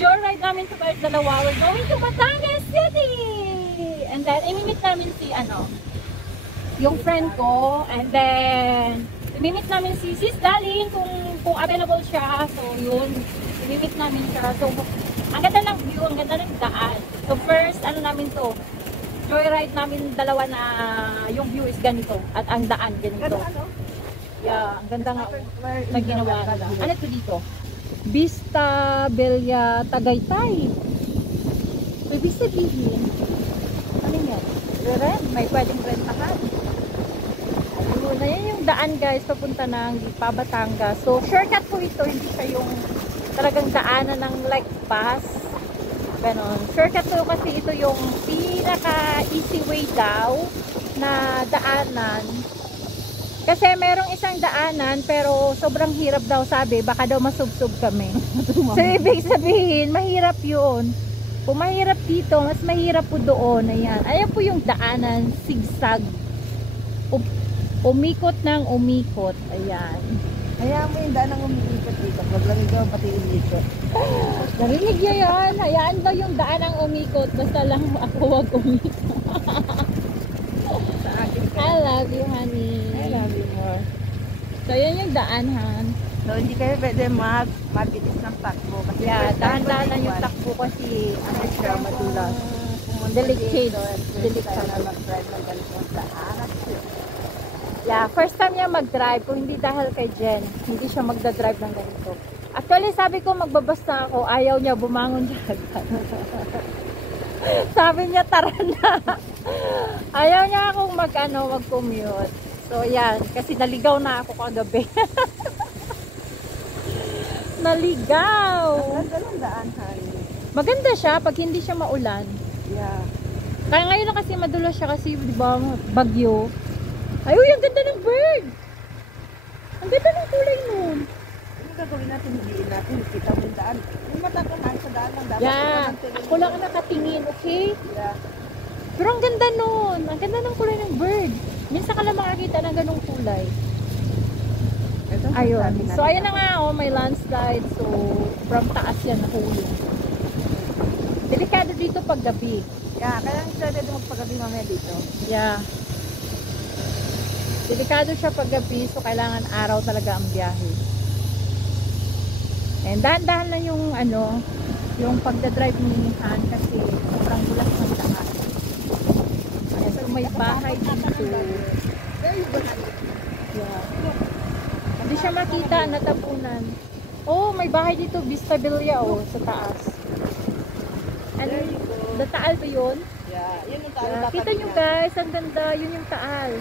joyride namin to guys, dalawa. We're going to Batangas City! And then, imimit namin si, yung friend ko. And then, imimit namin si Sis Darlene kung available siya. So, yun. Imimit namin siya. So, ang ganda ng view, ang ganda ng daan. So, first, namin to? Joyride namin dalawa na yung view is ganito. At ang daan, ganito. Yeah, ang ganda nga na ginawa. Ano to dito? Vista Bella Tagaytay. So, ibig sabihin, ano yan? Rent, may pwedeng rentahan. Ayun, na yan yung daan guys, papunta ng Batangas. So, shortcut po ito, hindi siya yung talagang daanan ng like bus. Ganon. Shortcut po kasi ito yung pinaka easy way daw na daanan. Kasi merong isang daanan pero sobrang hirap daw sabi, baka daw masubsob kami. So ibig sabihin, mahirap yun. Kung mahirap dito, mas mahirap po doon. Ayan. Ayan po yung daanan, zigzag. Umikot ng umikot. Ayan. Hayaan mo yung daan ng umikot dito. Huwag lang ikaw pati umikot. Narinig niya yan. Hayaan daw yung daan ng umikot. Basta lang ako wag umikot. Sa akin ka. I love you, honey. I love you more. So, yan yung daan, Han. So, hindi kayo pwede magbitis ng takbo. Kasi Yeah, dahan-dahan lang yung takbo kasi ano siya, madulas. delicate. Delicate na mag-drive ng ganitong daan. Yeah, first time niya mag-drive. Kung hindi dahil kay Jen, hindi siya magda-drive ng ganito. Actually, sabi ko magbabas na ako. Ayaw niya, bumangon dyan. Sabi niya, tara na. Ayaw niya akong mag-commute. So, yan. Kasi naligaw na ako kagabi. Naligaw. Ang ganda ng daan, honey. Maganda siya pag hindi siya maulan. Yeah. Kaya ngayon lang kasi madulas siya kasi, di ba, bagyo. Ay, uy, ang ganda ng bird! Ang ganda ng kulay nun. Ano gagawin natin? Higiin natin. Kita mo yung daan. Yung mata ko na sa daan lang. Dapat Yeah. Ako lang ang nakatingin, okay? Yeah. Pero ang ganda nun. Ang ganda ng kulay ng bird. Minsan ka lang makakita ng ganong kulay. Ito, Ayun. sabi So, natin. ayan na nga, oh, may landslide. So, from taas yan nahulog. Delikado dito pag gabi. Yeah, kaya ang pwede magpagabi mamaya dito. Yeah. Delikado siya pag gabi, so kailangan araw talaga ang biyahe. And dahan-dahan lang yung yung pagdadrive ni Han kasi sobrang bulas ng daan. Ayan, so may bahay dito. Yeah. Hindi siya makita, natapunan. Oh, may bahay dito, Vista Bella, oh, sa taas. Ano, Taal ba yun? Yeah, yun yung talo. Yeah. Kita nyo guys, ang ganda, yun yung Taal.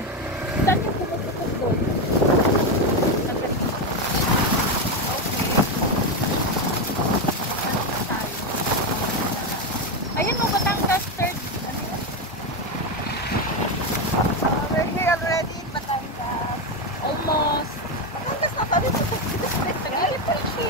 Saan yung pumutukot doon? Ayun o, Batangas third. We're here already in Batangas. Almost. Batangas na pala dito. Tagalit pa siya.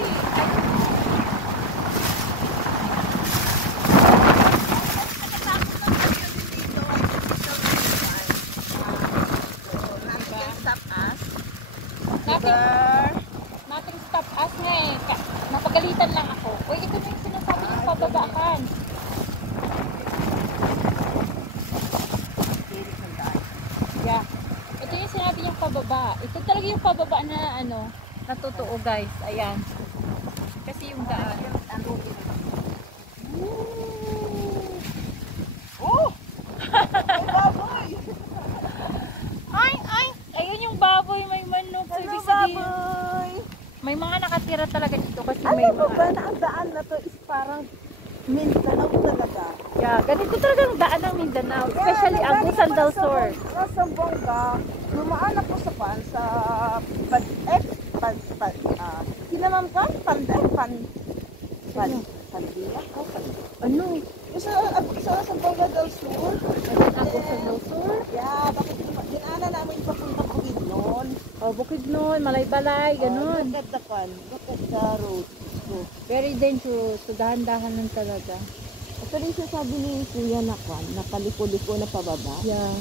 Nothing stop us nga eh. Napagalitan lang ako. Uy, ito na yung sinasabi yung pababaan. Yeah. Ito yung sinabi yung pababa. Ito talaga yung pababa na na totoo guys. Ayan. Kasi yung daan. Oh! May baboy! Ay! Ayun yung baboy. May manok. So, Hello, ibig sabihin, baboy! may mga nakatira talaga dito kasi Alam may mo mga... ba na ang daan na to is parang Mindanao talaga? Yeah, ganito talaga ang daan ng Mindanao. Especially ang Busan del Sur. Sa Bongga, dumaan ako sa Kinamamkan? Pandia? Ano? Sa Bongga del Sur. Ang Busan del Sur? Yeah, bakit dinaanan namin papunta Bukidnon. Oh, Bukidnon, Malay-Balay, ganun. Look at the road. Very dangerous. So, dahan-dahan lang talaga. Ito rin sabi ni Kuya na paliko-liko na pababa. Yeah.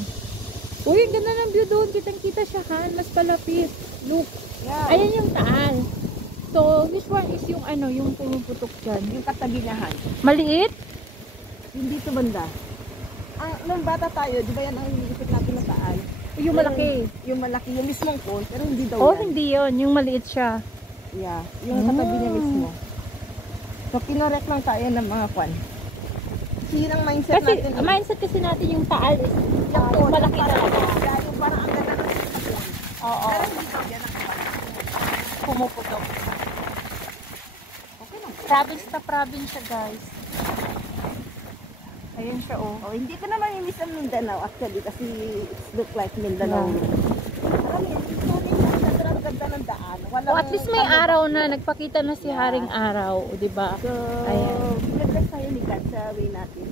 Uy, ang ganda ng view doon. Kitang-kita siya, Han. Mas palapit. Look. Yeah. Ayan yung Taal. So, which one is yung ano, yung pumuputok dyan? Yung katabi-nahan. Maliit? Hindi to banda. Nung bata tayo, di ba yan ang iniisip natin na taan? Yung malaki. Yung malaki, yung mismong cone, pero hindi daw Oh, yan. hindi yun. Yung maliit siya. Yeah, yung katabi niya mismo. So, kinorek lang tayo ng mga kwan. Kasi yun ang mindset Kasi, natin. mindset kasi natin yung taal is Yung yung malaki parang- talaga. Yeah, yung parang ang ganda ng sasakyan. Oo. Pero hindi daw yan ang kwan. Pumuputok. Okay lang. Province na province siya, guys. Ayun siya, oh. Oh, hindi ko naman i-miss ang Mindanao actually kasi it look like Mindanao. Alam mo, ang ganda ng daan. Walang Oh, at least may araw na. Nagpakita na si Haring Araw, di ba? So, Ayan. pinag-bless tayo ni God sa way natin.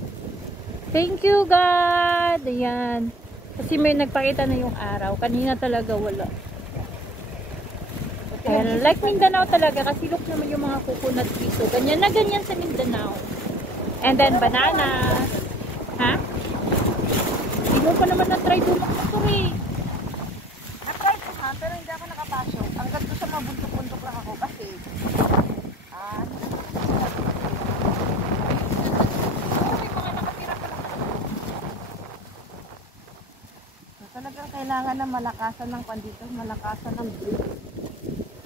Thank you, God! Ayan. Kasi may nagpakita na yung araw. Kanina talaga wala. Ayan. Like Mindanao talaga. Kasi look naman yung mga coconut trees. So, ganyan na ganyan sa Mindanao. And then, banana. Ha? Hindi mo pa naman na-try dumak-motor eh. Na-try ko ha, pero hindi ako nakapasok. Hanggang doon sa mabuntok-buntok lang ako kasi may mga nakatira pa lang. So, talagang kailangan na malakasan ng pan dito, malakasan ng brake.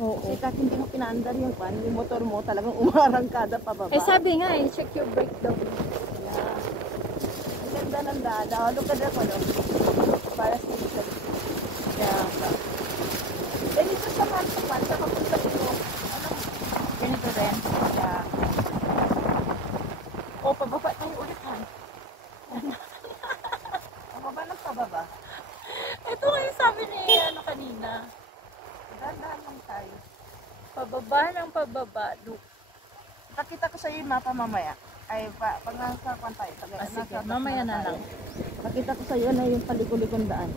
Oo. Kasi kahit hindi mo pinaandar yung pan, yung motor mo talagang umarangkada pababa. Eh sabi nga eh, check your brake daw. Yeah. Ang ganda ng daan. Look at that one. Para sa isa. Yeah. Then ito sa Mantuan, sa kapunta dito. Ganito rin. Yeah. O, pababa tayo ulit ha. Pababa ng pababa. Ito nga yung sabi ni ano kanina. Dahan-dahan lang tayo. Pababa ng pababa. Look. Nakita ko sa iyo yung mapa mamaya. Ay, pag nasa kwan tayo. Sige, mamaya na lang. Nakita ko sa iyo na yung palikon-likon daan.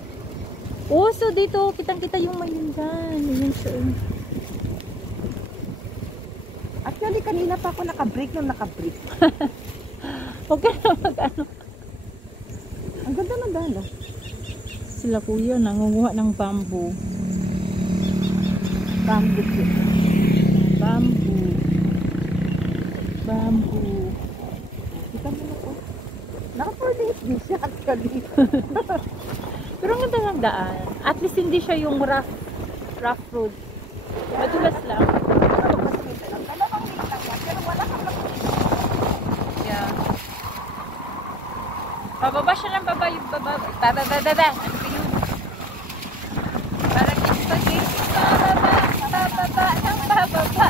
Oh, so dito, kitang-kita yung mayundan. Yun siya. Actually, kanina pa ako naka-break yung naka-break. Huwag ka na mag-ano. Ang ganda ng daan, no? Sila kuya, nangunguha ng bamboo. Bamboo tree. Bamboo. Bamboo. Kita mo na po. Naka-4 days siya actually. Pero ang ganda ng daan. At least hindi siya yung rough road. Madulas lang. Pero mas minta lang. Dalawang minta lang yan. Pero wala kang Yeah. Pababa siya ng baba yung baba. Baba. Ano ba yun? Parang yung spaghetti. Bababa ng bababa.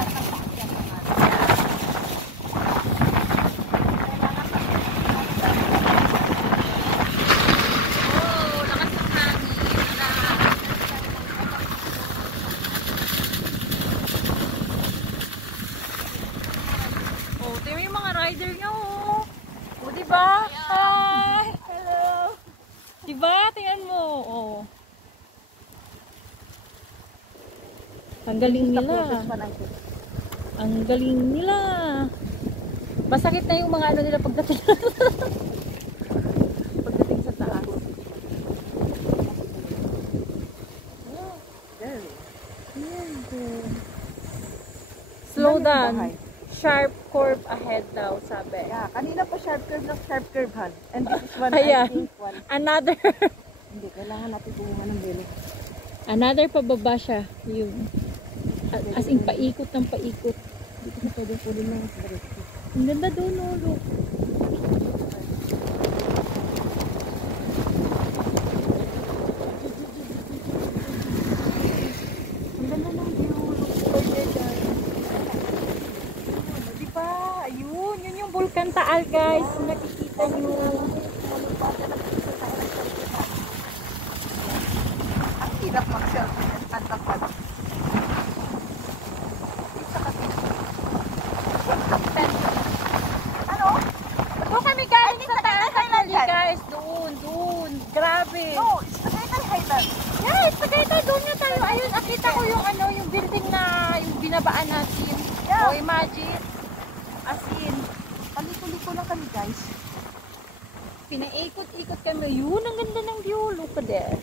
Oh, lakas ng hangin. Oh, tingnan mo yung mga rider nyo. Oh, diba? Hi! Hello! Diba? Tingnan mo. Oh. Ang galing nila. Ang galing nila. Masakit na yung mga ano nila pagdating. Pagdating sa taas. Slow down. Sharp curve ahead daw, sabi. Yeah, kanina pa sharp curve han. And this is one, Ayan. I think one. Another. Hindi, kailangan natin kumuha ng belo. Another pababa siya. Yun. As in, paikot ng paikot. Dito na pwede lang sa direkto. Ang ganda doon, no? Look. Ang ganda ng view. Look, diba? Ayun. Yun yung Vulcan Taal, guys. Nakikita nyo. Ang hirap mag-selfie at pantapad. Ano? Doon kami galing sa taas. Actually, guys. Doon. Grabe. No, it's the Tagaytay Highland. Yeah, Tagaytay, doon nga tayo. Ayun, nakita ko yung ano, yung building na yung binabaan natin. Yeah. O, imagine. As in, Paliko-liko lang kami guys. pinaikot-ikot kami. Yun, ang ganda ng view. Look at there.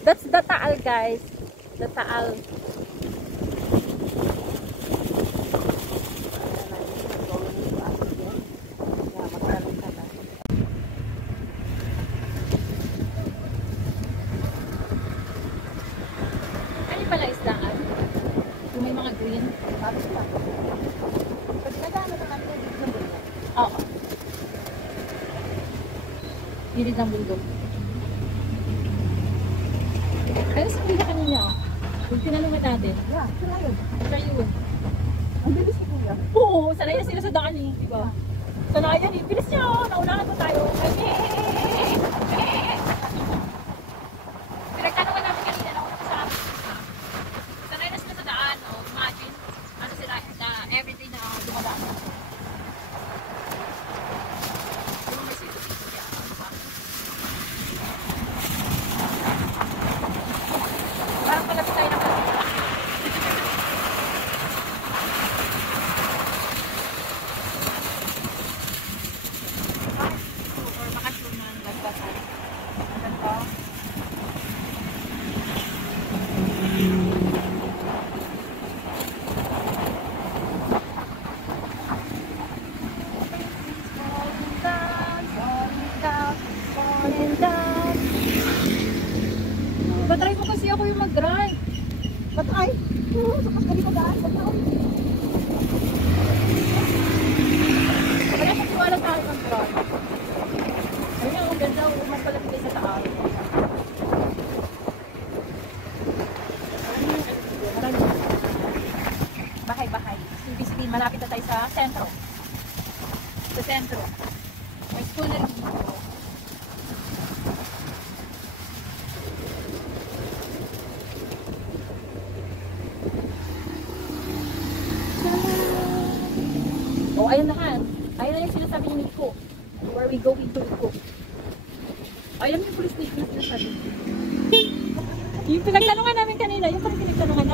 That's the Taal, guys. The Taal. yung pala isdaan. Yung may mga green. Sabi ko lang. Pag nagano na kami dito sa bundok. Oo. Gilid ng bundok. Pero sa kuya kanina, kung tinanungan natin, Yeah, sila yun. siya yun. Ang bilis si Kuya. Oo, sanay na sila sa daan eh, di ba? Sanay yan eh, bilis niyo, naunahan pa tayo. Pinagtanungan namin kanina, nauna pa sa amin. Sanay na sila sa daan, oh. Imagine, ano sila, na everyday na dumadaan na. Yung may sito-sito niya, ano ba? Parang malapit tayo na kanina. Or bakasyon na nagbasan. Ang ganda. Falling down, falling down, falling down. Batry mo kasi ako yung mag-drive. Ba't ay? Oo, sa kasgali ko daan. Ba't ay? Kaya nagtiwala sa akin mag-drive. Ayun ang ganda, umang pala tayo sa taas. Bahay-bahay. Ibig sabihin, malapit na tayo sa sentro. Sa sentro. May school na rin dito. Oh, ayun na han. Ayun na yung sinasabi ni Nico. Where we go into Nico. Ayun yung police station na sinasabi. Yung pinagtanungan namin kanina, yung parang pinagtanungan